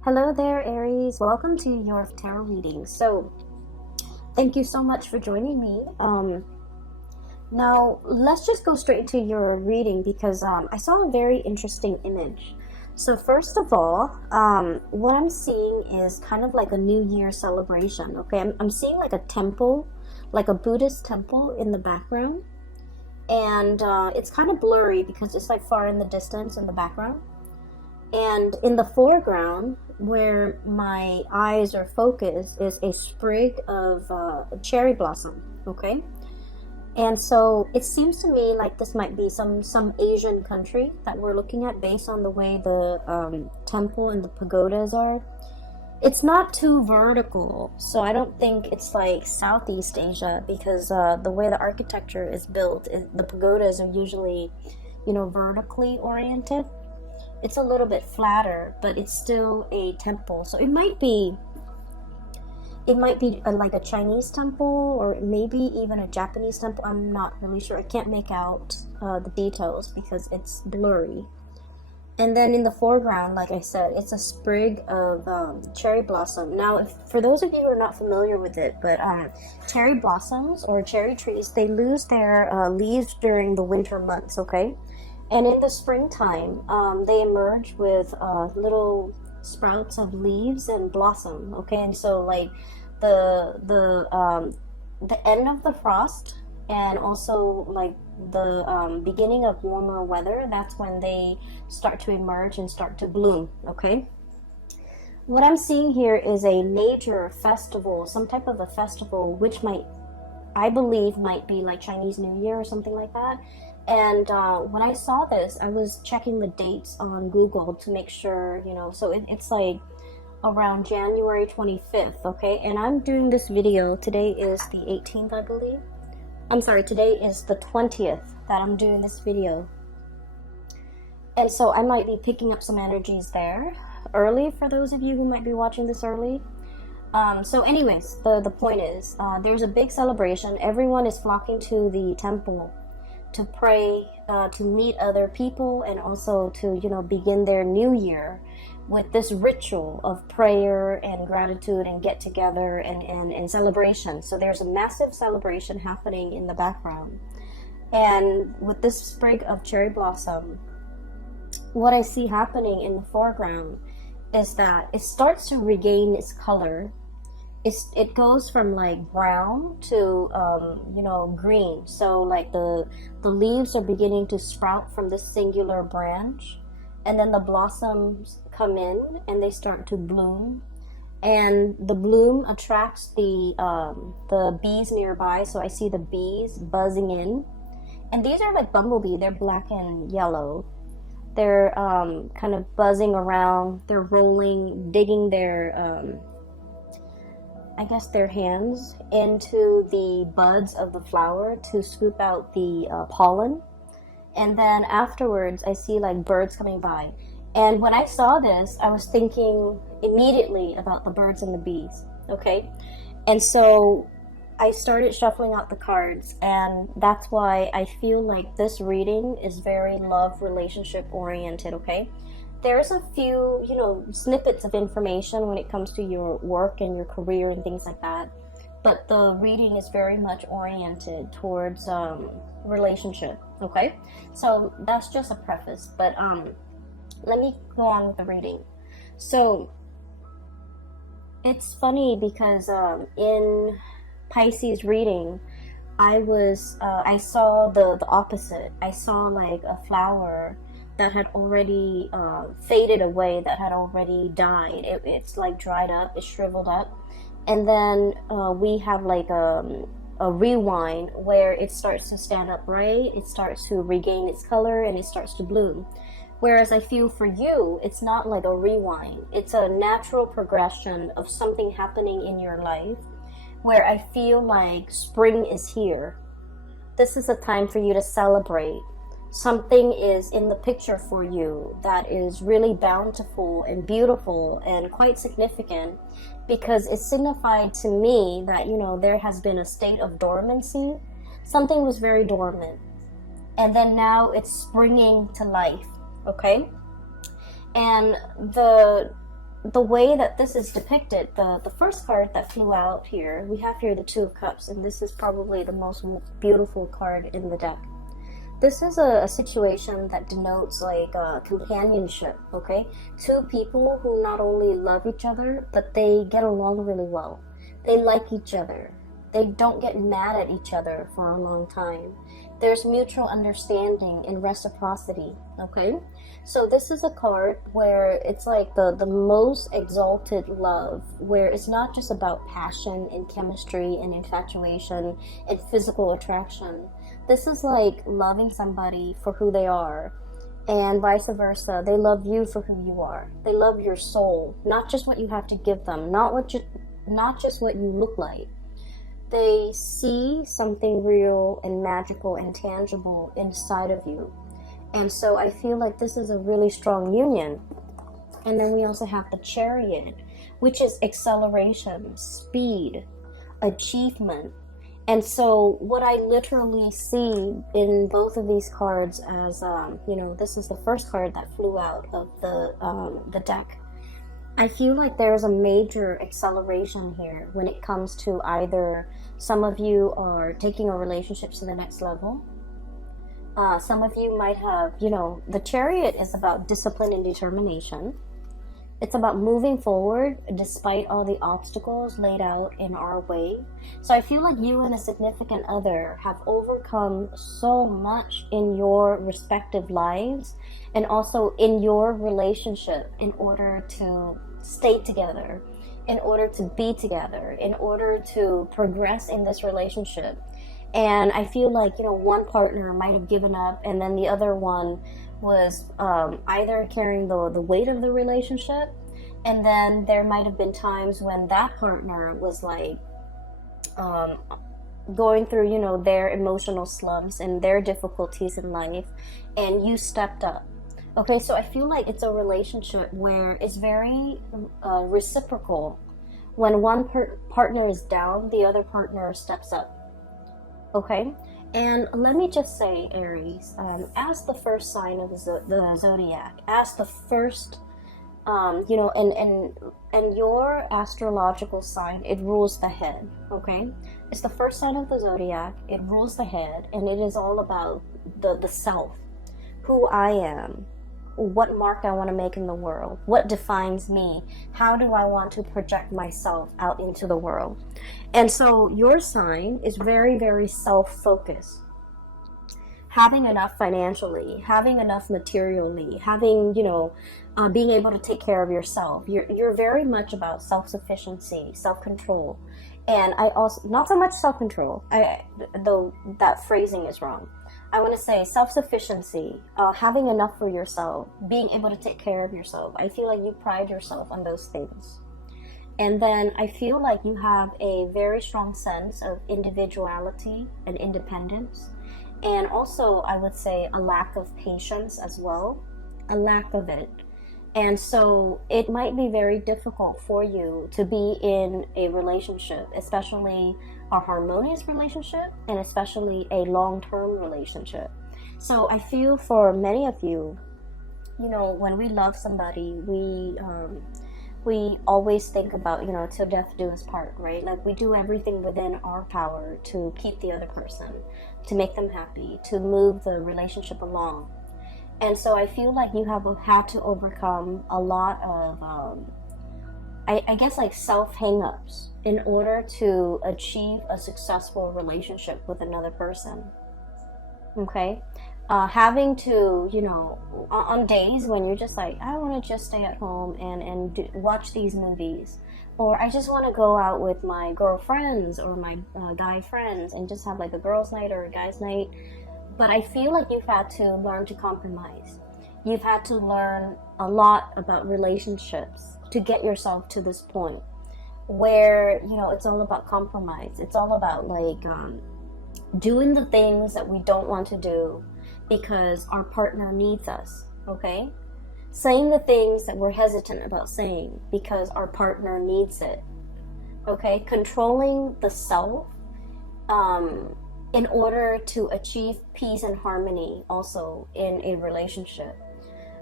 Hello there, Aries. Welcome to your tarot reading. So, thank you so much for joining me. Now, let's just go straight into your reading because I saw a very interesting image. So, first of all, what I'm seeing is kind of like a New Year celebration. Okay, I'm seeing like a temple, like a Buddhist temple in the background, and it's kind of blurry because it's like far in the distance in the background. And in the foreground, where my eyes are focused, is a sprig of cherry blossom. Okay, and so it seems to me like this might be some Asian country that we're looking at based on the way the temple and the pagodas are. It's not too vertical, so I don't think it's like Southeast Asia because the way the architecture is built, the pagodas are usually, vertically oriented. It's a little bit flatter, but it's still a temple. So it might be like a Chinese temple or maybe even a Japanese temple. I'm not really sure. I can't make out the details because it's blurry. And then in the foreground, like I said, it's a sprig of cherry blossom. Now, for those of you who are not familiar with it, but cherry blossoms or cherry trees, they lose their leaves during the winter months, okay? And in the springtime, they emerge with little sprouts of leaves and blossom. Okay, and so like the end of the frost, and also like the beginning of warmer weather, that's when they start to emerge and start to bloom. Okay. What I'm seeing here is a major festival, some type of a festival, which I believe might be like Chinese New Year or something like that. And when I saw this, I was checking the dates on Google to make sure, so it's like around January 25th, okay? And I'm doing this video, today is the 18th, I believe. I'm sorry, today is the 20th that I'm doing this video. And so I might be picking up some energies there early for those of you who might be watching this early. So anyways, the point is, there's a big celebration. Everyone is flocking to the temple to pray, to meet other people, and also to, begin their new year with this ritual of prayer and gratitude and get together and celebration. So there's a massive celebration happening in the background. And with this sprig of cherry blossom, what I see happening in the foreground is that it starts to regain its color. It goes from like brown to green. So like the leaves are beginning to sprout from this singular branch, and then the blossoms come in and they start to bloom, and the bloom attracts the bees nearby. So I see the bees buzzing in, and these are like bumblebee. They're black and yellow. They're kind of buzzing around. They're rolling, digging their their hands into the buds of the flower to scoop out the pollen. And then afterwards, I see like birds coming by. And when I saw this, I was thinking immediately about the birds and the bees, okay? And so I started shuffling out the cards, and that's why I feel like this reading is very love relationship oriented, okay? There's a few, snippets of information when it comes to your work and your career and things like that. But the reading is very much oriented towards relationship, okay? So that's just a preface, but let me go on with the reading. So it's funny because in Pisces reading, I saw the opposite. I saw like a flower that had already faded away, that had already died. It's like dried up, it's shriveled up. And then we have like a rewind where it starts to stand upright, it starts to regain its color, and it starts to bloom. Whereas I feel for you, it's not like a rewind. It's a natural progression of something happening in your life where I feel like spring is here. This is a time for you to celebrate. Something is in the picture for you that is really bountiful and beautiful and quite significant, because it signified to me that, there has been a state of dormancy. Something was very dormant. And then now it's springing to life, okay? And the the way that this is depicted, the first card that flew out here, we have here the Two of Cups, and this is probably the most beautiful card in the deck. This is a situation that denotes like companionship, okay? Two people who not only love each other, but they get along really well. They like each other. They don't get mad at each other for a long time. There's mutual understanding and reciprocity, okay? So this is a card where it's like the most exalted love, where it's not just about passion and chemistry and infatuation and physical attraction. This is like loving somebody for who they are, and vice versa. They love you for who you are. They love your soul, not just what you have to give them, not just what you look like. They see something real and magical and tangible inside of you. And so I feel like this is a really strong union. And then we also have the Chariot, which is acceleration, speed, achievement. And so what I literally see in both of these cards as, this is the first card that flew out of the deck. I feel like there's a major acceleration here when it comes to either some of you are taking a relationship to the next level. Some of you might have, the Chariot is about discipline and determination. It's about moving forward despite all the obstacles laid out in our way. So I feel like you and a significant other have overcome so much in your respective lives and also in your relationship in order to stay together, in order to be together, in order to progress in this relationship. And I feel like, one partner might have given up and then the other one was either carrying the weight of the relationship, and then there might have been times when that partner was like going through, their emotional slumps and their difficulties in life, and you stepped up. Okay, so I feel like it's a relationship where it's very reciprocal. When one partner is down, the other partner steps up. Okay, and let me just say, Aries, as the first sign of the zodiac, as the first, and your astrological sign, it rules the head. Okay, it's the first sign of the zodiac. It rules the head, and it is all about the self, who I am, what mark I want to make in the world, what defines me, how do I want to project myself out into the world. And so your sign is very, very self-focused. Having enough financially, having enough materially, having, being able to take care of yourself. You're very much about self-sufficiency, self-control. And I also, not so much self-control, though that phrasing is wrong. I want to say self-sufficiency, having enough for yourself, being able to take care of yourself. I feel like you pride yourself on those things. And then I feel like you have a very strong sense of individuality and independence. And also, I would say a lack of patience as well, a lack of it. And so it might be very difficult for you to be in a relationship, especially a harmonious relationship, and especially a long-term relationship. So I feel for many of you, when we love somebody, we always think about, till death do us part, right? Like we do everything within our power to keep the other person, to make them happy, to move the relationship along. And so I feel like you have had to overcome a lot of, I guess, like self-hang-ups in order to achieve a successful relationship with another person. Okay? Having to, on days when you're just like, I want to just stay at home and watch these movies. Or I just want to go out with my girlfriends or my guy friends and just have like a girls' night or a guys' night. But I feel like you've had to learn to compromise. You've had to learn a lot about relationships to get yourself to this point where, it's all about compromise. It's all about like doing the things that we don't want to do because our partner needs us, okay? Saying the things that we're hesitant about saying because our partner needs it, okay? Controlling the self, in order to achieve peace and harmony also in a relationship.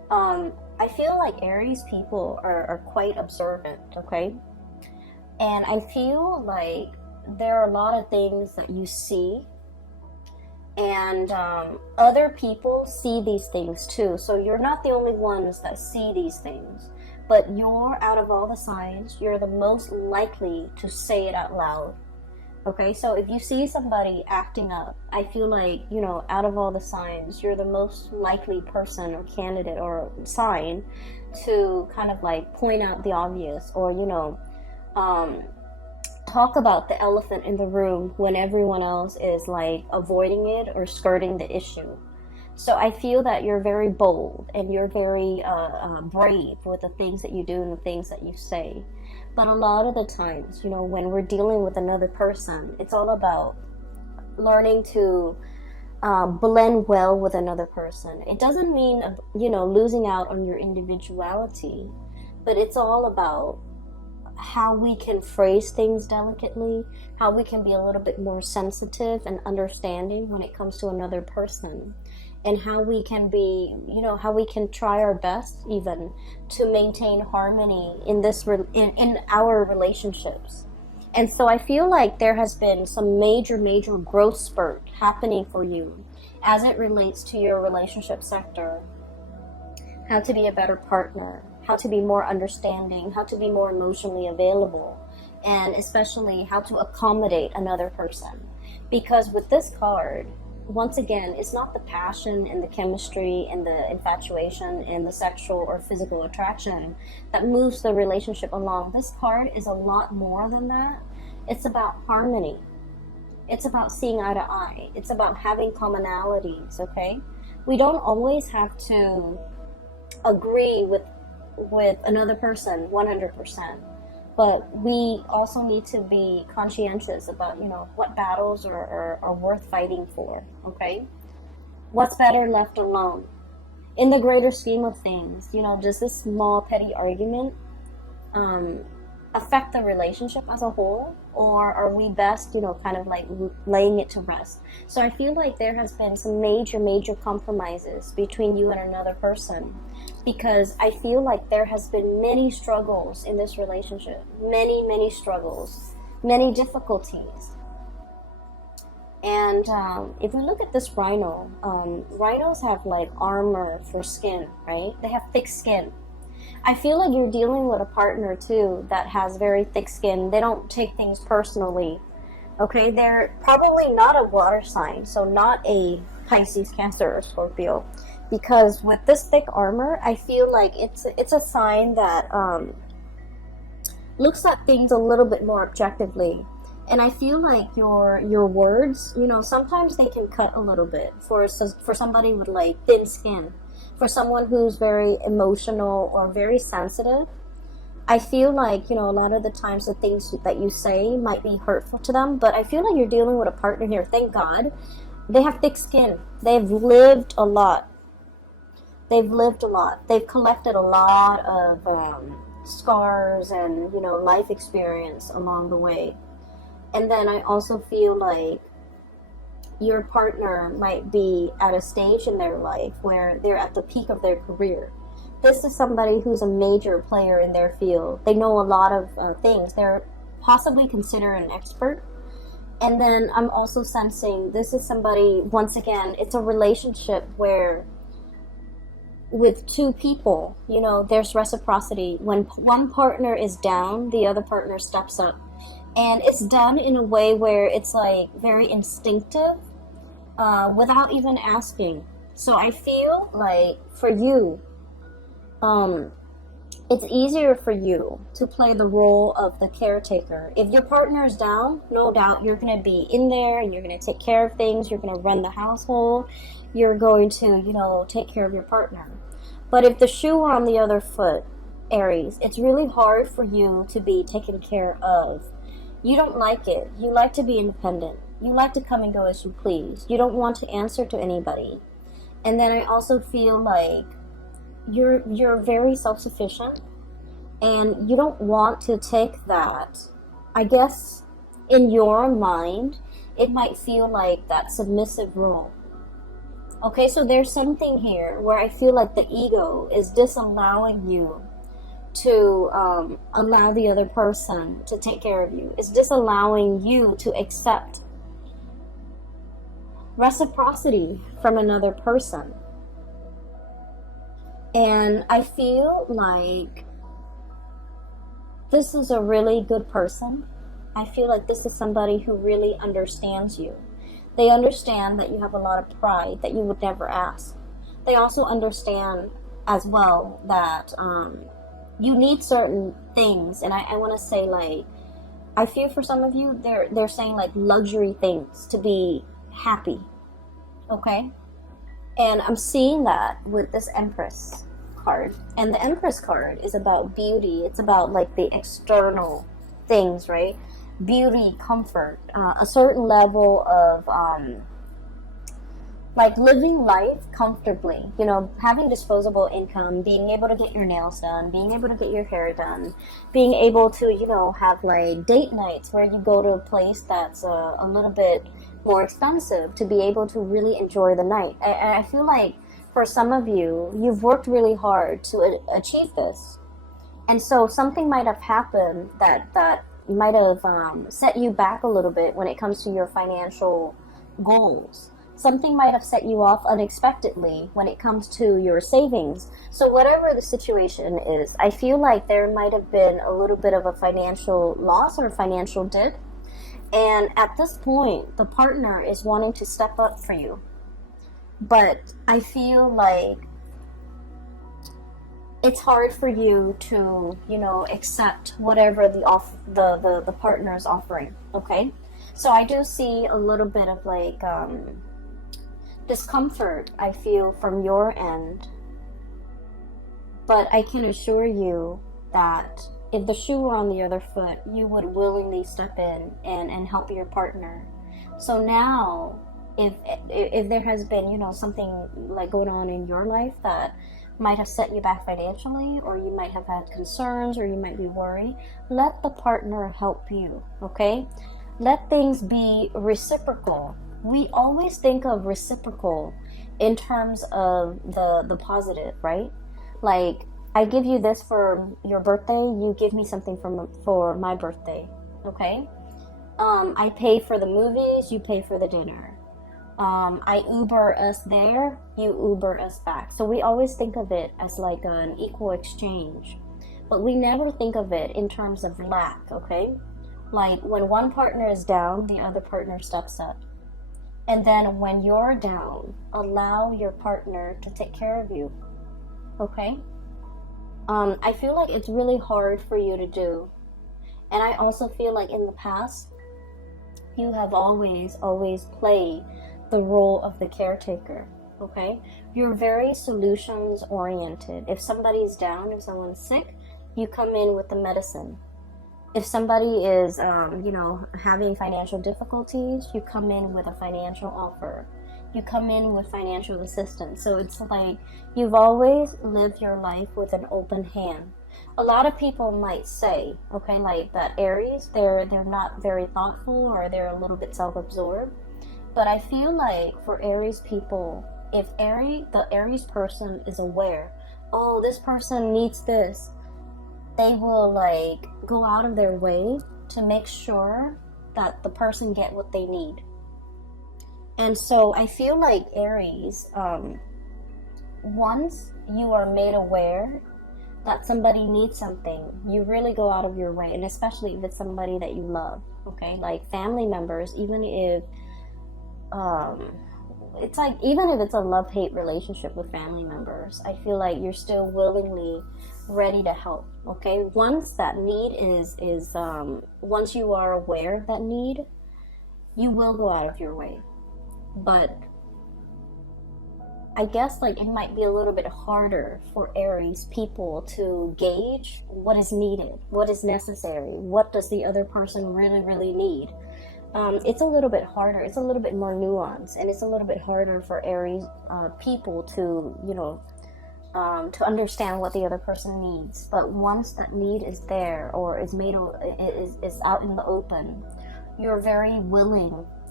I feel like Aries people are quite observant, okay? And I feel like there are a lot of things that you see, and other people see these things too. So you're not the only ones that see these things, but you're, out of all the signs, you're the most likely to say it out loud. Okay, so if you see somebody acting up, I feel like, you know, out of all the signs, you're the most likely person or candidate or sign to kind of like point out the obvious, or, you know, talk about the elephant in the room when everyone else is like avoiding it or skirting the issue. So I feel that you're very bold and you're very brave with the things that you do and the things that you say. But a lot of the times, you know, when we're dealing with another person, it's all about learning to blend well with another person. It doesn't mean, you know, losing out on your individuality, but it's all about how we can phrase things delicately, how we can be a little bit more sensitive and understanding when it comes to another person, and how we can be, you know, how we can try our best even to maintain harmony in this in our relationships. And so I feel like there has been some major growth spurt happening for you as it relates to your relationship sector. How to be a better partner, how to be more understanding, how to be more emotionally available, and especially how to accommodate another person. Because with this card, once again, it's not the passion and the chemistry and the infatuation and the sexual or physical attraction that moves the relationship along. This card is a lot more than that. It's about harmony. It's about seeing eye to eye. It's about having commonalities, okay? We don't always have to agree with another person 100%. But we also need to be conscientious about, you know, what battles are worth fighting for, okay? What's better left alone? In the greater scheme of things, you know, does this small petty argument affect the relationship as a whole? Or are we best, you know, kind of like laying it to rest? So I feel like there has been some major compromises between you and another person, because I feel like there has been many struggles in this relationship, many struggles, many difficulties. And if we look at this rhino, rhinos have like armor for skin, right? They have thick skin. I feel like you're dealing with a partner too that has very thick skin. They don't take things personally, okay? They're probably not a water sign, so not a Pisces, Cancer, or Scorpio. Because with this thick armor, I feel like it's a sign that looks at things a little bit more objectively. And I feel like your words, you know, sometimes they can cut a little bit for somebody with like thin skin. For someone who's very emotional or very sensitive, I feel like, you know, a lot of the times the things that you say might be hurtful to them. But I feel like you're dealing with a partner here. Thank God. They have thick skin. They've lived a lot. They've lived a lot. They've collected a lot of scars and, you know, life experience along the way. And then I also feel like your partner might be at a stage in their life where they're at the peak of their career. This is somebody who's a major player in their field. They know a lot of things. They're possibly considered an expert. And then I'm also sensing this is somebody, once again, it's a relationship where with two people, you know, there's reciprocity. When one partner is down, the other partner steps up. And it's done in a way where it's like very instinctive, without even asking. So I feel like for you, it's easier for you to play the role of the caretaker. If your partner is down, no doubt you're going to be in there and you're going to take care of things. You're going to run the household. You're going to, you know, take care of your partner. But if the shoe were on the other foot, Aries, it's really hard for you to be taken care of. You don't like it. You like to be independent. You like to come and go as you please. You don't want to answer to anybody. And then I also feel like you're very self-sufficient, and you don't want to take that. I guess in your mind, it might feel like that submissive role. Okay, so there's something here where I feel like the ego is disallowing you to allow the other person to take care of you. It's disallowing you to accept reciprocity from another person. And I feel like this is a really good person. I feel like this is somebody who really understands you. They understand that you have a lot of pride that you would never ask. They also understand as well that you need certain things. And I want to say, like, I feel for some of you, they're saying like luxury things to be happy. Okay? And I'm seeing that with this Empress card. And the Empress card is about beauty. It's about like the external things, right? Beauty, comfort, a certain level of like living life comfortably, you know, having disposable income, being able to get your nails done, being able to get your hair done, being able to, you know, have like date nights where you go to a place that's a little bit more expensive to be able to really enjoy the night. I feel like for some of you, you've worked really hard to achieve this. And so something might have happened that might have set you back a little bit when it comes to your financial goals. Something might have set you off unexpectedly when it comes to your savings. So whatever the situation is, I feel like there might have been a little bit of a financial loss or financial dip. And at this point, the partner is wanting to step up for you. But I feel like it's hard for you to, you know, accept whatever the partner is offering, okay? So I do see a little bit of like discomfort, I feel, from your end. But I can assure you that if the shoe were on the other foot, you would willingly step in and help your partner. So now, if there has been, you know, something like going on in your life that might have set you back financially, or you might have had concerns, or you might be worried, let the partner help you, okay? Let things be reciprocal. We always think of reciprocal in terms of the positive, right? Like, I give you this for your birthday, you give me something for my birthday, okay? I pay for the movies, you pay for the dinner. I Uber us there, you Uber us back. So we always think of it as like an equal exchange. But we never think of it in terms of lack, okay? Like when one partner is down, the other partner steps up. And then when you're down, allow your partner to take care of you, okay? I feel like it's really hard for you to do. And I also feel like in the past, you have always played the role of the caretaker, okay? You're very solutions oriented. If somebody's down, if someone's sick, you come in with the medicine. If somebody is, you know, having financial difficulties, you come in with a financial offer. You come in with financial assistance. So it's like you've always lived your life with an open hand. A lot of people might say, okay, like that Aries, they're not very thoughtful, or they're a little bit self-absorbed. But I feel like for Aries people, if the Aries person is aware, oh, this person needs this, they will like go out of their way to make sure that the person get what they need. And so I feel like Aries, once you are made aware that somebody needs something, you really go out of your way. And especially if it's somebody that you love, okay? Like family members, even if it's like, even if it's a love-hate relationship with family members, I feel like you're still willingly ready to help, okay? Once that need is once you are aware of that need, you will go out of your way. But I guess like it might be a little bit harder for Aries people to gauge what is needed, what is necessary, what does the other person really need. It's a little bit harder, it's a little bit more nuanced, and it's a little bit harder for Aries people to, you know, to understand what the other person needs. But once that need is there, or is made, is out in the open, you're very willing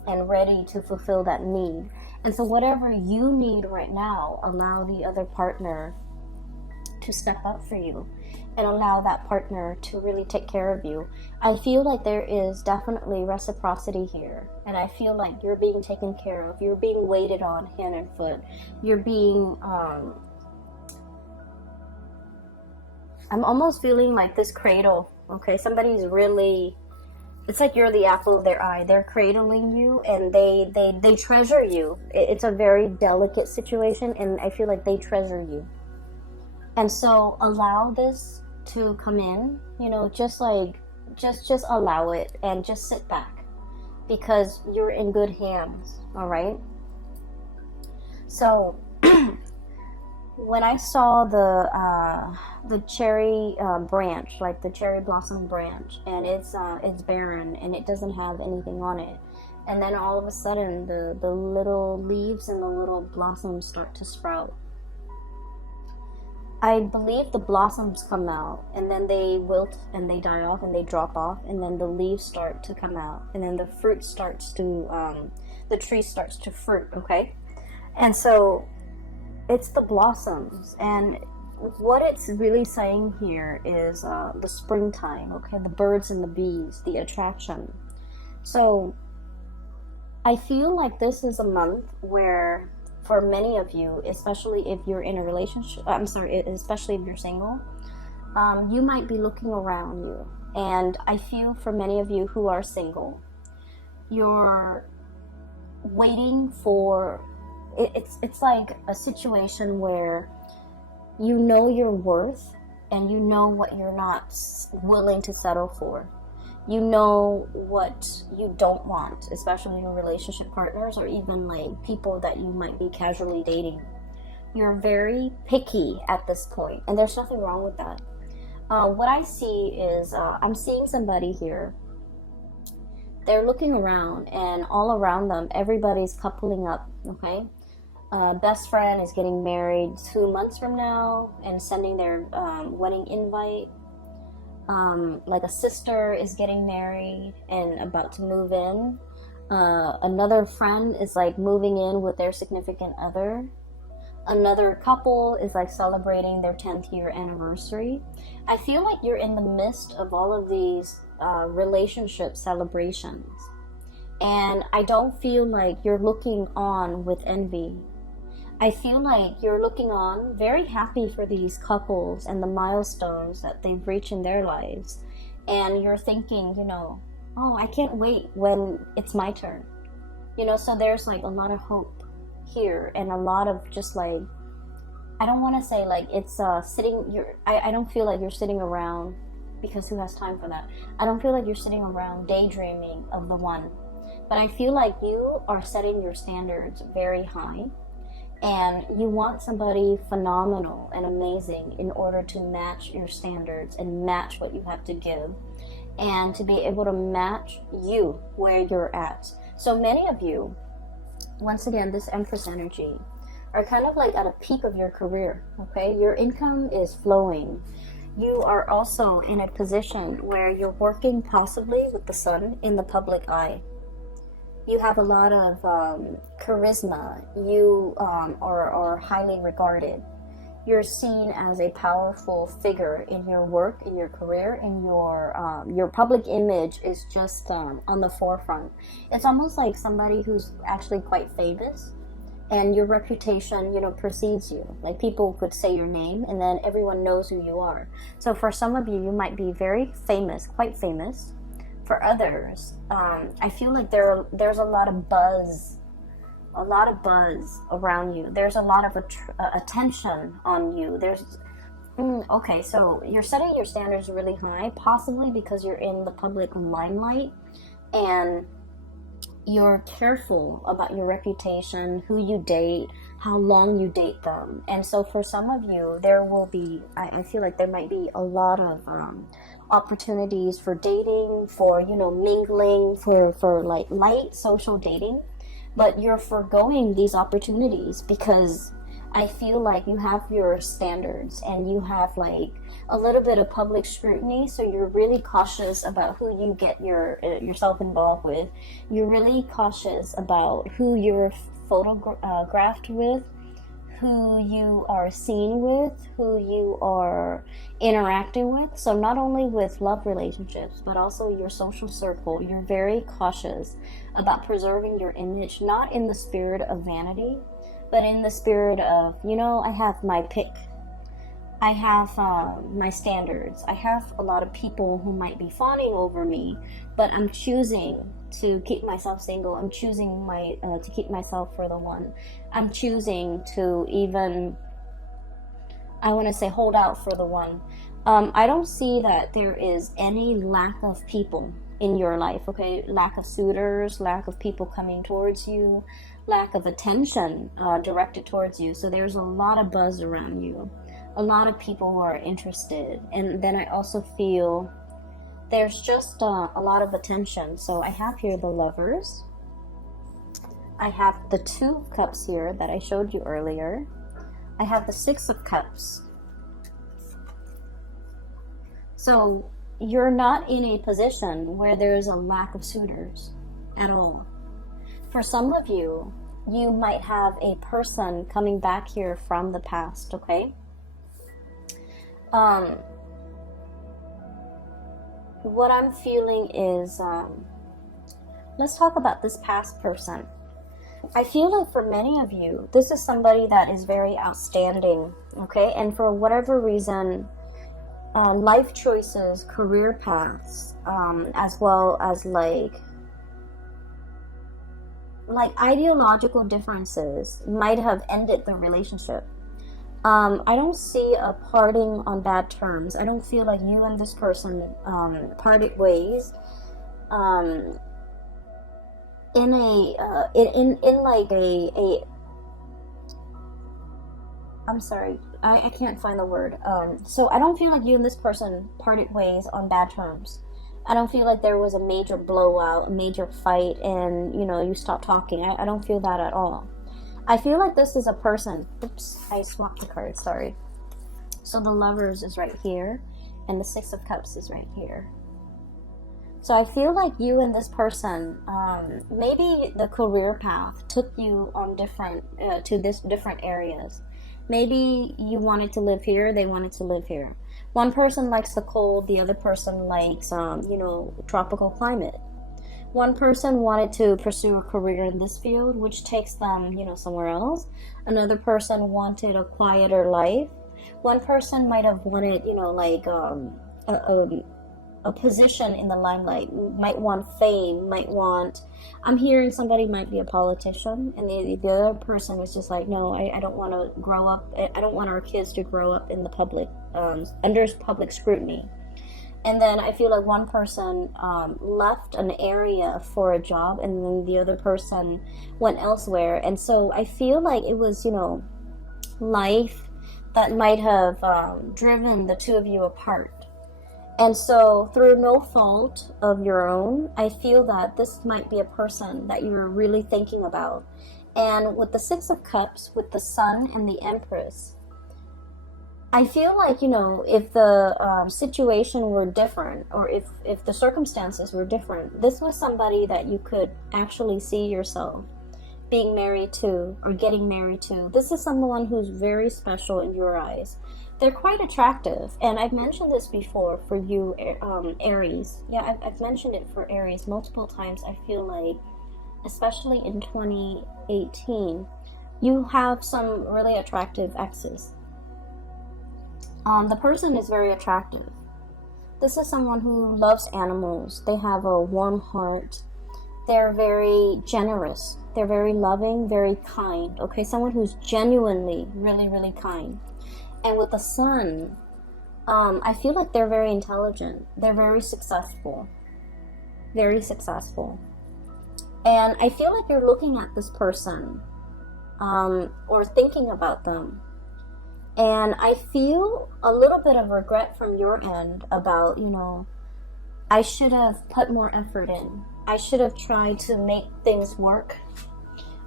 and ready to fulfill that need. And so whatever you need right now, allow the other partner to step up for you and allow that partner to really take care of you. I feel like there is definitely reciprocity here, and I feel like you're being taken care of. You're being waited on hand and foot. You're being I'm almost feeling like this cradle. Okay, somebody's really, it's like you're the apple of their eye. They're cradling you, and they treasure you. It's a very delicate situation, and I feel like they treasure you. And so allow this to come in, you know, just allow it and just sit back, because you're in good hands. All right. So when I saw the cherry branch, like the cherry blossom branch, and it's barren and it doesn't have anything on it, and then all of a sudden the little leaves and the little blossoms start to sprout. I believe the blossoms come out, and then they wilt and they die off and they drop off, and then the leaves start to come out, and then the fruit starts to the tree starts to fruit. Okay, and so it's the blossoms, and what it's really saying here is the springtime. Okay, the birds and the bees, the attraction. So I feel like this is a month where, for many of you, especially if you're in a relationship, especially if you're single, you might be looking around you. And I feel for many of you who are single, you're waiting for, it's like a situation where you know your worth and you know what you're not willing to settle for. You know what you don't want, especially your relationship partners or even like people that you might be casually dating. You're very picky at this point, and there's nothing wrong with that. What I see is I'm seeing somebody here. They're looking around, and all around them, everybody's coupling up, okay? Best friend is getting married 2 months from now and sending their wedding invite. Like a sister is getting married and about to move in. Another friend is like moving in with their significant other. Another couple is like celebrating their 10th year anniversary. I feel like you're in the midst of all of these relationship celebrations. And I don't feel like you're looking on with envy. I feel like you're looking on very happy for these couples and the milestones that they've reached in their lives. And you're thinking, you know, oh, I can't wait when it's my turn. You know, so there's like a lot of hope here, and a lot of just like, I don't want to say like it's I don't feel like you're sitting around, because who has time for that? I don't feel like you're sitting around daydreaming of the one. But I feel like you are setting your standards very high. And you want somebody phenomenal and amazing in order to match your standards and match what you have to give, and to be able to match you where you're at. So many of you, once again, this Empress energy, are kind of like at a peak of your career, okay? Your income is flowing. You are also in a position where you're working possibly with the sun in the public eye. You have a lot of charisma. You are highly regarded. You're seen as a powerful figure in your work, in your career, and your public image is just on the forefront. It's almost like somebody who's actually quite famous, and your reputation, you know, precedes you. Like people could say your name, and then everyone knows who you are. So for some of you, you might be very famous, quite famous. For others, I feel like there's a lot of buzz around you. There's a lot of attention on you. Okay, so you're setting your standards really high, possibly because you're in the public limelight, and you're careful about your reputation, who you date, how long you date them. And so for some of you, there will be, I feel like there might be a lot of opportunities for dating, for, you know, mingling, for like light social dating, but you're foregoing these opportunities because I feel like you have your standards and you have like a little bit of public scrutiny, so you're really cautious about who you get yourself involved with. You're really cautious about who you're photographed with, who you are seen with, who you are interacting with. So not only with love relationships, but also your social circle. You're very cautious about preserving your image, not in the spirit of vanity, but in the spirit of, you know, I have my pick. I have my standards. I have a lot of people who might be fawning over me, but I'm choosing to keep myself single. I'm choosing to keep myself for the one. I'm choosing to even, I want to say, hold out for the one. I don't see that there is any lack of people in your life, okay? Lack of suitors, lack of people coming towards you, lack of attention directed towards you. So there's a lot of buzz around you, a lot of people who are interested. And then I also feel there's just a lot of attention. So I have here the Lovers. I have the Two of Cups here that I showed you earlier. I have the Six of Cups. So you're not in a position where there's a lack of suitors at all. For some of you, you might have a person coming back here from the past, okay? What I'm feeling is, let's talk about this past person. I feel like for many of you, this is somebody that is very outstanding, okay? And for whatever reason, life choices, career paths, as well as like ideological differences might have ended the relationship. I don't see a parting on bad terms. I don't feel like you and this person parted ways in like a I'm sorry, I can't find the word. So I don't feel like you and this person parted ways on bad terms. I don't feel like there was a major blowout, a major fight, and, you know, you stopped talking. I don't feel that at all. I feel like this is a person. Oops, I swapped the card, sorry. So the Lovers is right here, and the Six of Cups is right here. So I feel like you and this person, maybe the career path took you on different areas. Maybe you wanted to live here, they wanted to live here. One person likes the cold, the other person likes, tropical climate. One person wanted to pursue a career in this field, which takes them, somewhere else. Another person wanted a quieter life. One person might have wanted, a position in the limelight, might want fame, I'm hearing somebody might be a politician, and the other person was just like, no, I don't want to grow up, I don't want our kids to grow up in the public, under public scrutiny. And then I feel like one person left an area for a job, and then the other person went elsewhere. And so I feel like it was, life that might have driven the two of you apart. And so through no fault of your own, I feel that this might be a person that you're really thinking about. And with the Six of Cups, with the Sun and the Empress, I feel like, if the situation were different, or if the circumstances were different, this was somebody that you could actually see yourself being married to or getting married to. This is someone who's very special in your eyes. They're quite attractive, and I've mentioned this before for you, Aries. Yeah, I've mentioned it for Aries multiple times. I feel like, especially in 2018, you have some really attractive exes. The person is very attractive. This is someone who loves animals. They have a warm heart. They're very generous. They're very loving, very kind. Okay, someone who's genuinely really, really kind. And with the Sun, I feel like they're very intelligent. They're very successful. Very successful. And I feel like you're looking at this person, or thinking about them. And I feel a little bit of regret from your end about, I should have put more effort in. I should have tried to make things work.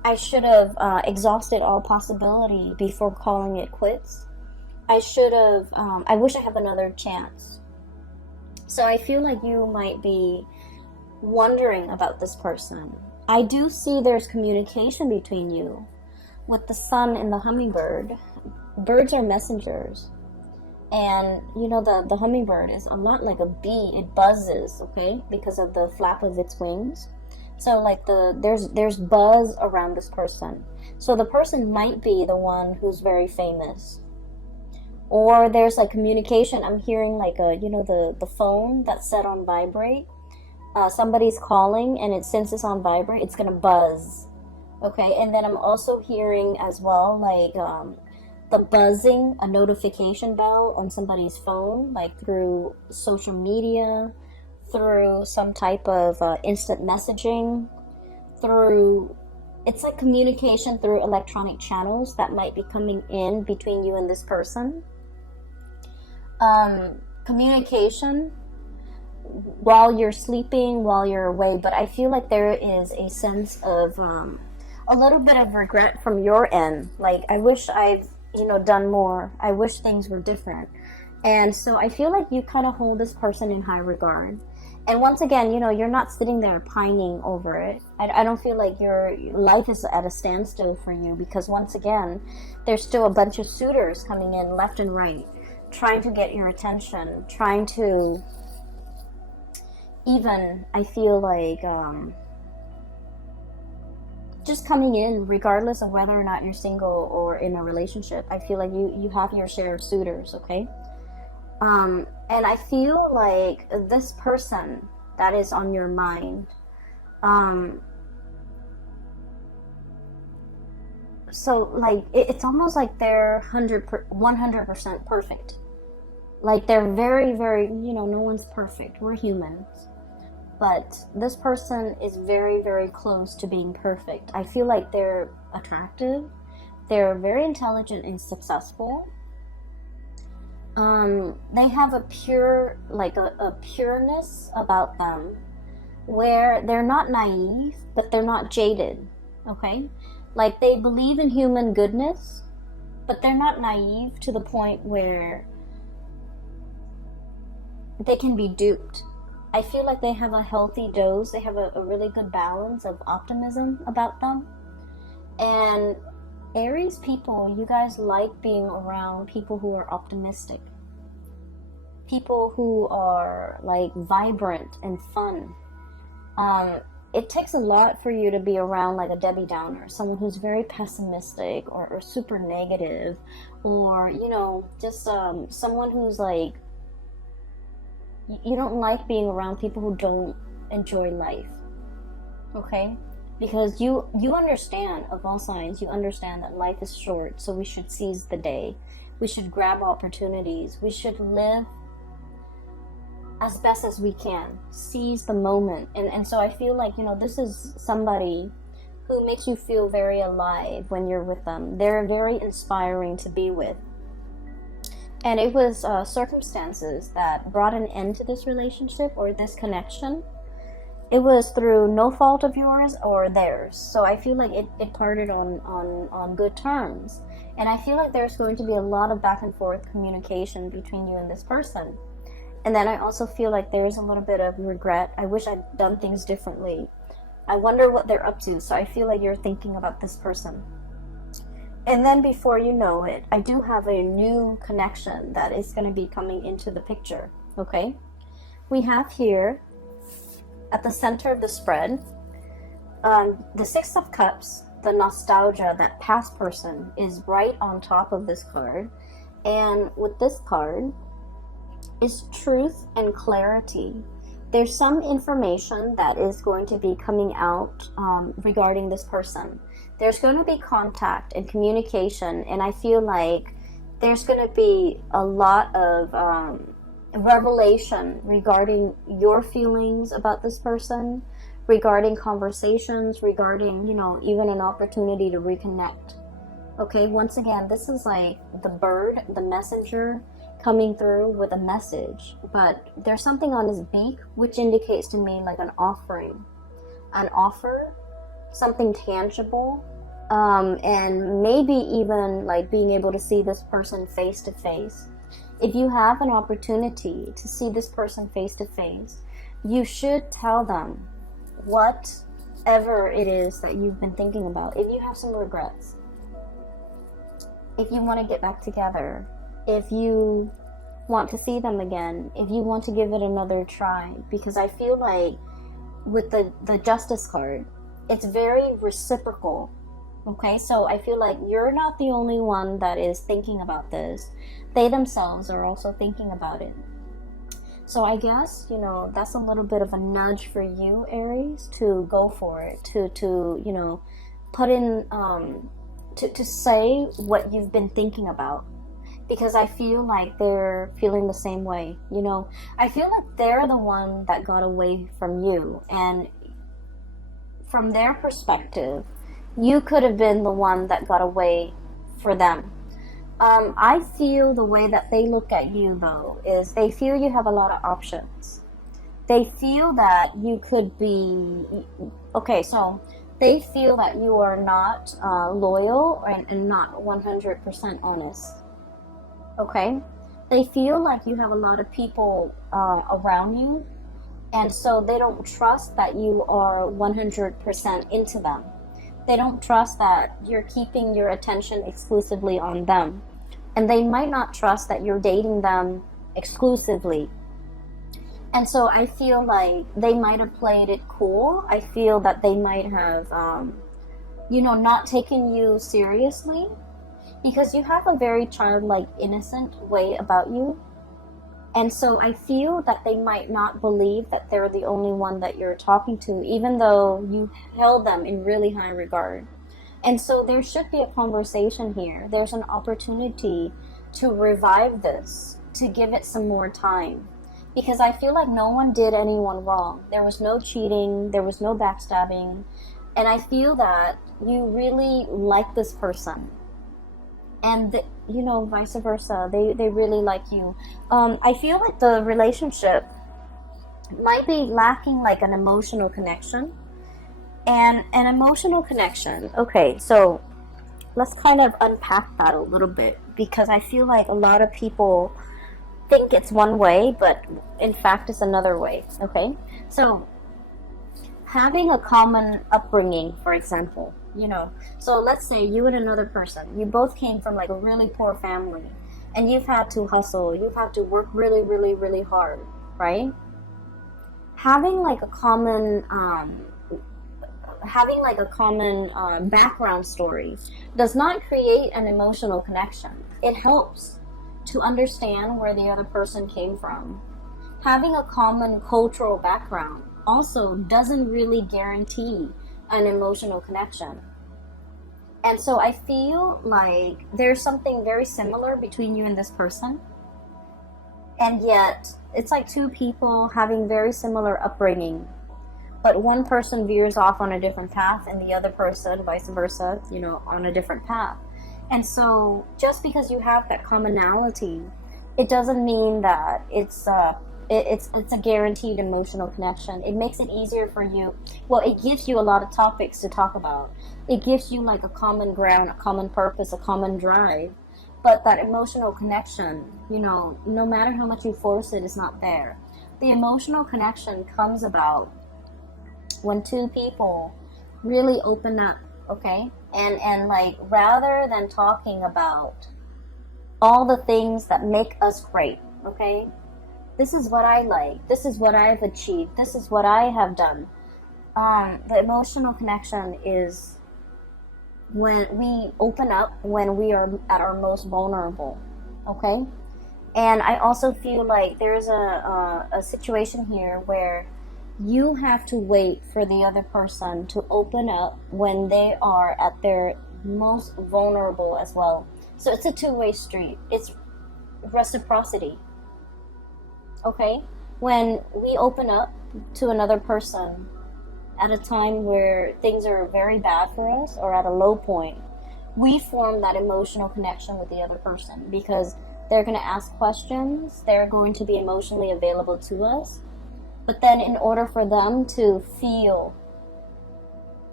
I should have exhausted all possibility before calling it quits. I should have, I wish I have another chance. So I feel like you might be wondering about this person. I do see there's communication between you. With the sun and the hummingbird, birds are messengers. And you know, the hummingbird is a lot like a bee. It buzzes, okay, because of the flap of its wings. So like there's buzz around this person. So the person might be the one who's very famous. Or there's like communication. I'm hearing like a, you know, the phone that's set on vibrate. Somebody's calling, and since it's on vibrate, it's gonna buzz. Okay, and then I'm also hearing as well like the buzzing, a notification bell on somebody's phone, like through social media, through some type of instant messaging, through, it's like communication through electronic channels that might be coming in between you and this person. Communication while you're sleeping, while you're away, but I feel like there is a sense of a little bit of regret from your end. Like, I wish I've, you know, done more. I wish things were different. And so I feel like you kind of hold this person in high regard. And once again, you know, you're not sitting there pining over it. I don't feel like your life is at a standstill for you, because once again, there's still a bunch of suitors coming in left and right, trying to get your attention, trying to even, I feel like, just coming in regardless of whether or not you're single or in a relationship. I feel like you have your share of suitors, okay? And I feel like this person that is on your mind, so like it's almost like they're 100% perfect. Like they're very, very, you know, no one's perfect. We're humans. But this person is very, very close to being perfect. I feel like they're attractive. They're very intelligent and successful. They have a pure, like a pureness about them, where they're not naive, but they're not jaded, okay? Like they believe in human goodness, but they're not naive to the point where they can be duped. I feel like they have a healthy dose. They have a really good balance of optimism about them. And Aries people, you guys like being around people who are optimistic. People who are like vibrant and fun. It takes a lot for you to be around like a Debbie Downer, someone who's very pessimistic or super negative, or, you know, just someone who's like, you don't like being around people who don't enjoy life, okay? Because you understand, of all signs, you understand that life is short, so we should seize the day. We should grab opportunities. We should live as best as we can. Seize the moment. And so I feel like, you know, this is somebody who makes you feel very alive when you're with them. They're very inspiring to be with. And it was circumstances that brought an end to this relationship or this connection. It was through no fault of yours or theirs. So I feel like it parted on good terms. And I feel like there's going to be a lot of back and forth communication between you and this person. And then I also feel like there's a little bit of regret. I wish I'd done things differently. I wonder what they're up to. So I feel like you're thinking about this person. And then before you know it, I do have a new connection that is going to be coming into the picture, okay? We have here, at the center of the spread, the Six of Cups, the nostalgia, that past person, is right on top of this card. And with this card is truth and clarity. There's some information that is going to be coming out regarding this person. There's going to be contact and communication, and I feel like there's going to be a lot of revelation regarding your feelings about this person, regarding conversations, regarding, you know, even an opportunity to reconnect. Okay, once again, this is like the bird, the messenger, coming through with a message, but there's something on his beak which indicates to me like an offering, an offer, something tangible, and maybe even like being able to see this person face to face. If you have an opportunity to see this person face to face, you should tell them whatever it is that you've been thinking about. If you have some regrets, if you want to get back together, if you want to see them again, if you want to give it another try, because I feel like with the Justice card, it's very reciprocal. Okay, so I feel like you're not the only one that is thinking about this. They themselves are also thinking about it. So I guess, you know, that's a little bit of a nudge for you, Aries, to go for it, to you know, put in, to say what you've been thinking about. Because I feel like they're feeling the same way, you know. I feel like they're the one that got away from you. And from their perspective, you could have been the one that got away for them. I feel the way that they look at you, though, is they feel you have a lot of options. They feel that you could be... Okay, so they feel that you are not loyal and not 100% honest. Okay? They feel like you have a lot of people around you, and so they don't trust that you are 100% into them. They don't trust that you're keeping your attention exclusively on them. And they might not trust that you're dating them exclusively. And so I feel like they might have played it cool. I feel that they might have, you know, not taken you seriously. Because you have a very childlike, innocent way about you. And so I feel that they might not believe that they're the only one that you're talking to, even though you held them in really high regard. And so there should be a conversation here. There's an opportunity to revive this, to give it some more time. Because I feel like no one did anyone wrong. There was no cheating, there was no backstabbing. And I feel that you really like this person. And, you know, vice versa. They really like you. I feel like the relationship might be lacking like an emotional connection. And an emotional connection. Okay, so let's kind of unpack that a little bit. Because I feel like a lot of people think it's one way, but in fact it's another way. Okay? So, having a common upbringing, for example. You know, so let's say you and another person, you both came from like a really poor family, and you've had to hustle, you've had to work really, really, really hard, right? Having like a common, background story does not create an emotional connection. It helps to understand where the other person came from. Having a common cultural background also doesn't really guarantee an emotional connection. And so I feel like there's something very similar between you and this person. And yet, it's like two people having very similar upbringing. But one person veers off on a different path and the other person, vice versa, you know, on a different path. And so, just because you have that commonality, it doesn't mean that it's a guaranteed emotional connection. It makes it easier for you. Well, it gives you a lot of topics to talk about. It gives you like a common ground, a common purpose, a common drive. But that emotional connection, you know, no matter how much you force it, is not there. The emotional connection comes about when two people really open up, okay? And like, rather than talking about all the things that make us great, okay? This is what I like. This is what I've achieved. This is what I have done. The emotional connection is when we open up, when we are at our most vulnerable. Okay? And I also feel like there's a situation here where you have to wait for the other person to open up when they are at their most vulnerable as well. So it's a two-way street. It's reciprocity. Okay? When we open up to another person at a time where things are very bad for us or at a low point, we form that emotional connection with the other person because they're going to ask questions, they're going to be emotionally available to us. But then in order for them to feel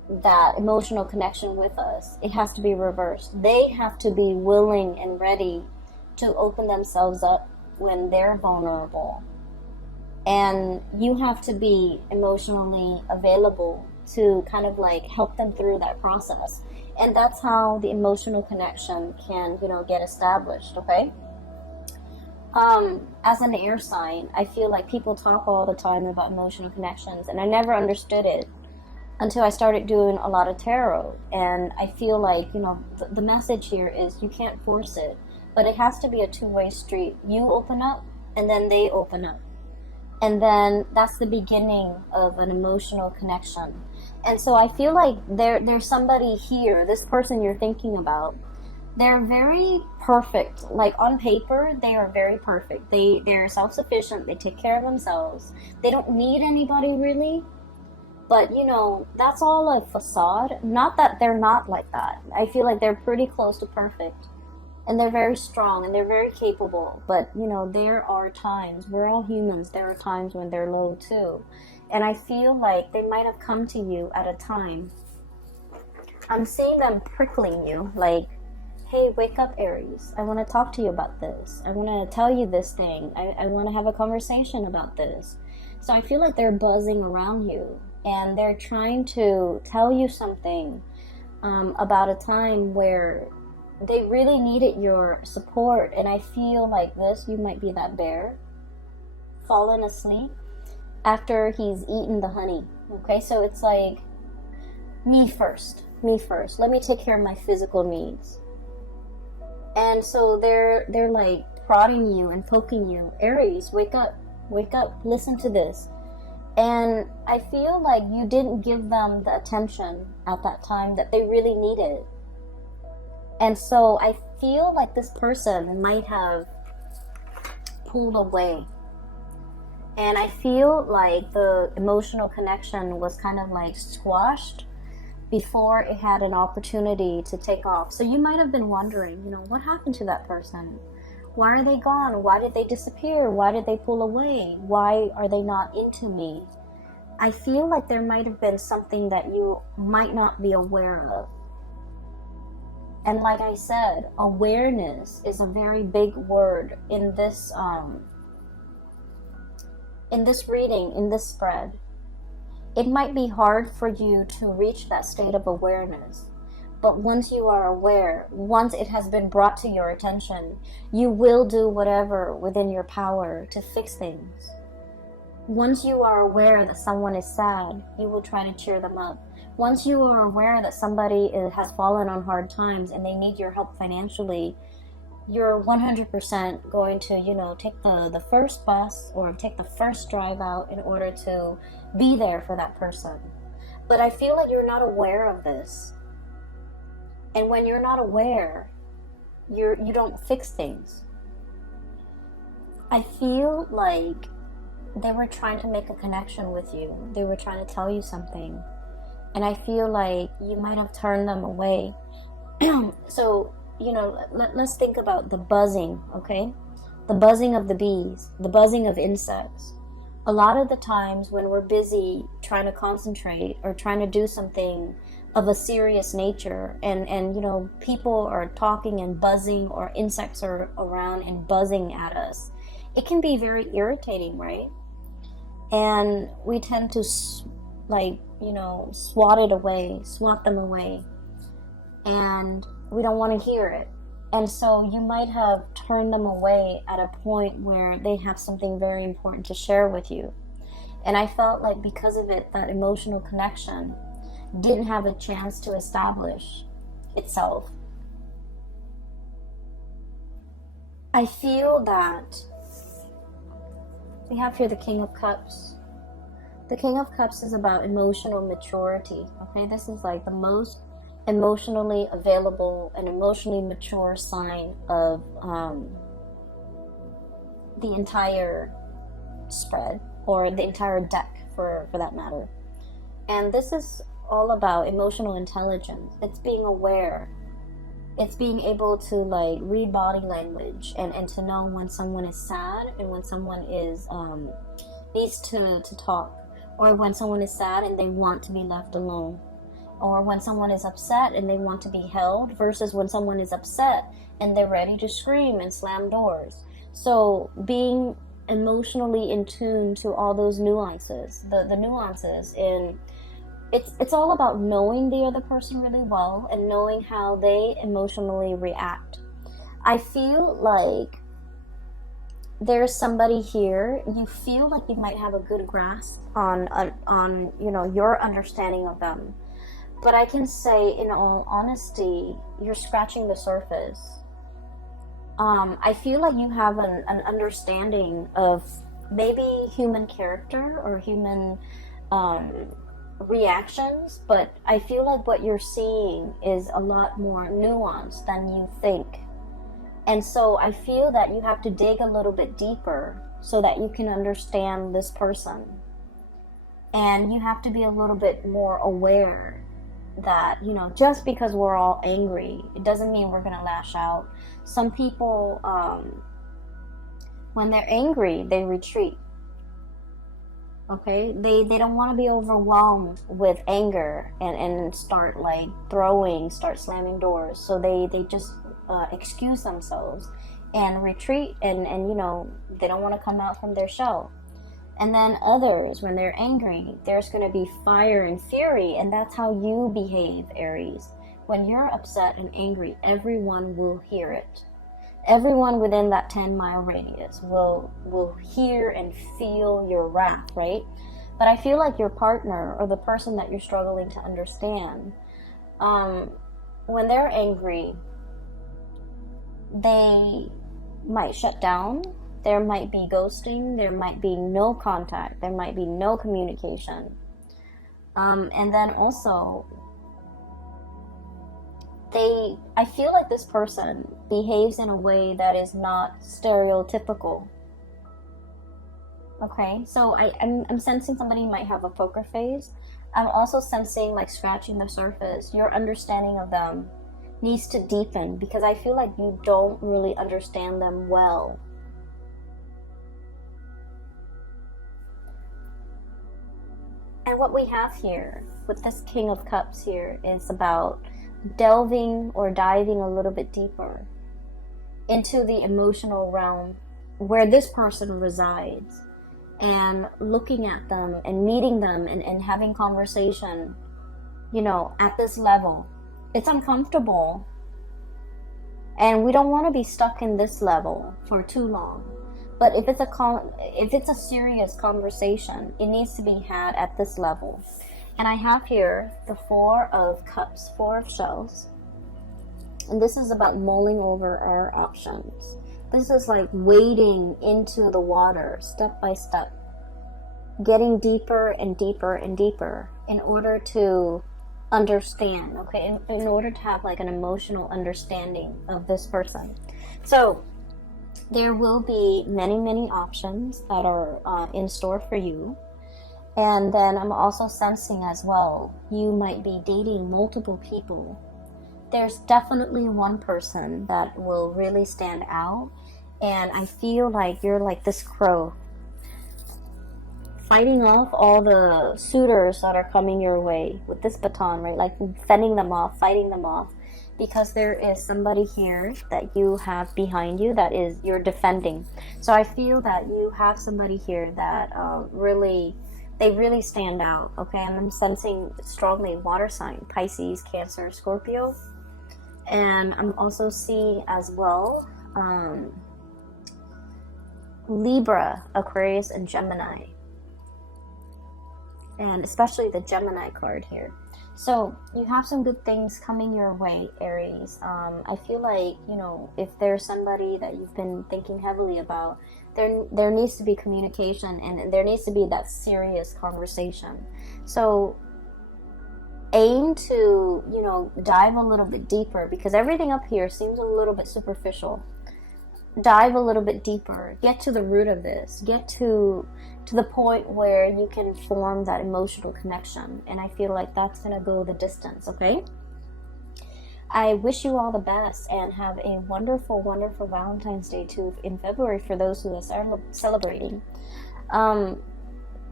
that emotional connection with us, it has to be reversed. They have to be willing and ready to open themselves up when they're vulnerable. And you have to be emotionally available to kind of like help them through that process. And that's how the emotional connection can, get established, okay? As an air sign, I feel like people talk all the time about emotional connections, and I never understood it until I started doing a lot of tarot. And I feel like, the message here is you can't force it, but it has to be a two-way street. You open up, and then they open up. And then that's the beginning of an emotional connection. And so I feel like there's somebody here, this person you're thinking about, they're very perfect. Like on paper, they are very perfect. They're self-sufficient. They take care of themselves. They don't need anybody really. But, that's all a facade. Not that they're not like that. I feel like they're pretty close to perfect. And they're very strong and they're very capable. But, there are times, we're all humans, there are times when they're low too. And I feel like they might have come to you at a time. I'm seeing them prickling you, like, hey, wake up, Aries. I want to talk to you about this. I want to tell you this thing. I want to have a conversation about this. So I feel like they're buzzing around you. And they're trying to tell you something about a time where they really needed your support. And I feel like you might be that bear fallen asleep after he's eaten the honey. Okay, so it's like, me first. Let me take care of my physical needs. And so they're like prodding you and poking you. Aries, wake up, listen to this. And I feel like you didn't give them the attention at that time that they really needed. And so I feel like this person might have pulled away. And I feel like the emotional connection was kind of like squashed before it had an opportunity to take off. So you might have been wondering, what happened to that person? Why are they gone? Why did they disappear? Why did they pull away? Why are they not into me? I feel like there might have been something that you might not be aware of. And like I said, awareness is a very big word in this reading, in this spread. It might be hard for you to reach that state of awareness. But once you are aware, once it has been brought to your attention, you will do whatever within your power to fix things. Once you are aware that someone is sad, you will try to cheer them up. Once you are aware that somebody has fallen on hard times and they need your help financially, you're 100% going to, take the first bus or take the first drive out in order to be there for that person. But I feel like you're not aware of this. And when you're not aware, you don't fix things. I feel like they were trying to make a connection with you. They were trying to tell you something. And I feel like you might have turned them away. So, let's think about the buzzing, okay? The buzzing of the bees, the buzzing of insects. A lot of the times when we're busy trying to concentrate or trying to do something of a serious nature, and people are talking and buzzing, or insects are around and buzzing at us, it can be very irritating, right? And we tend to swat them away, and we don't want to hear it. And so you might have turned them away at a point where they have something very important to share with you. And I felt like because of it, that emotional connection didn't have a chance to establish itself. I feel that we have here the King of Cups. The King of Cups is about emotional maturity. Okay, this is like the most emotionally available and emotionally mature sign of the entire spread, or the entire deck for that matter. And this is all about emotional intelligence. It's being aware. It's being able to read body language and to know when someone is sad and when someone is needs to talk, or when someone is sad and they want to be left alone. or when someone is upset and they want to be held, versus when someone is upset and they're ready to scream and slam doors. So being emotionally in tune to all those nuances, the nuances in it's all about knowing the other person really well and knowing how they emotionally react. I feel like there's somebody here, you feel like you might have a good grasp on you know, your understanding of them. But I can say, in all honesty, you're scratching the surface. I feel like you have an understanding of maybe human character or human reactions, but I feel like what you're seeing is a lot more nuanced than you think. And so I feel that you have to dig a little bit deeper so that you can understand this person. And you have to be a little bit more aware that, you know, just because we're all angry, it doesn't mean we're going to lash out. Some people, when they're angry, they retreat. Okay? They don't want to be overwhelmed with anger and start like start slamming doors. So they just excuse themselves and retreat and you know, they don't want to come out from their shell. And then others, when they're angry, there's going to be fire and fury, and that's how you behave, Aries. When you're upset and angry, everyone will hear it. Everyone within that 10-mile radius will hear and feel your wrath, right? But I feel like your partner or the person that you're struggling to understand, when they're angry, they might shut down. There might be ghosting, there might be no contact, there might be no communication. And then also, I feel like this person behaves in a way that is not stereotypical. Okay, so I'm sensing somebody might have a poker face. I'm also sensing like scratching the surface. Your understanding of them needs to deepen because I feel like you don't really understand them well. And what we have here with this King of Cups here is about delving or diving a little bit deeper into the emotional realm where this person resides and looking at them and meeting them and having conversation, you know, at this level. It's uncomfortable and we don't want to be stuck in this level for too long. But if it's a serious conversation, it needs to be had at this level. And I have here the Four of Cups, Four of Shells. And this is about mulling over our options. This is like wading into the water step by step, getting deeper and deeper and deeper in order to understand, okay? In order to have like an emotional understanding of this person. So there will be many options that are in store for you. And then I'm also sensing as well, you might be dating multiple people. There's definitely one person that will really stand out. And I feel like you're like this crow, fighting off all the suitors that are coming your way with this baton, right? Like fending them off, fighting them off. Because there is somebody here that you have behind you that is you're defending. So I feel that you have somebody here that they really stand out, okay? And I'm sensing strongly water sign, Pisces, Cancer, Scorpio. And I'm also seeing as well Libra, Aquarius, and Gemini. And especially the Gemini card here. So you have some good things coming your way, Aries. I feel like, you know, if there's somebody that you've been thinking heavily about, there needs to be communication and there needs to be that serious conversation. So aim to, you know, dive a little bit deeper because everything up here seems a little bit superficial. Dive a little bit deeper. Get to the root of this. Get to the point where you can form that emotional connection. And I feel like that's going to go the distance, okay? I wish you all the best and have a wonderful, wonderful Valentine's Day too in February for those who are celebrating.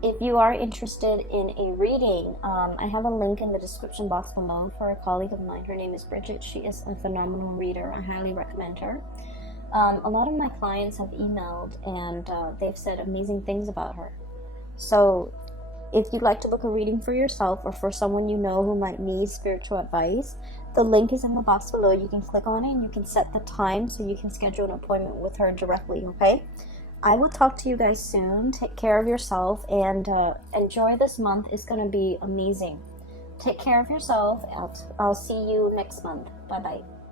if you are interested in a reading, I have a link in the description box below for a colleague of mine. Her name is Bridget. She is a phenomenal reader. I highly recommend her. A lot of my clients have emailed and they've said amazing things about her. So if you'd like to book a reading for yourself or for someone you know who might need spiritual advice, the link is in the box below. You can click on it and you can set the time so you can schedule an appointment with her directly, okay? I will talk to you guys soon. Take care of yourself and enjoy this month. It's going to be amazing. Take care of yourself. I'll see you next month. Bye-bye.